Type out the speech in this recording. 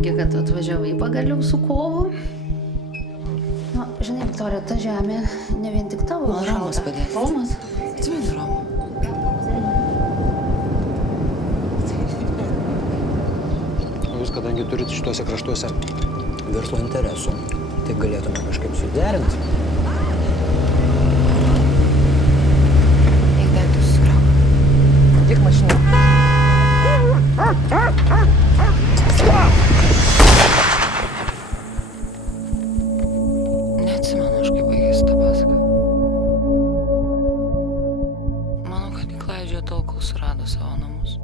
laimingi, kad tu atvažiavai pagaliau su kovu. Na, žinai, Viktorija, ta žemė ne vien tik tavo. Man Romas padės. Romas? Atsimeni Romą? Jūs, kadangi turit šituose kraštuose verslo interesų, tai galėtume kažkaip suderinti. Eik daiktus susikrauk. Tik mašinų. Neatsimenu, aš kaip baigėsi tą pasaką. Manau, kad įklaidžiojo tol, kol surado savo namus.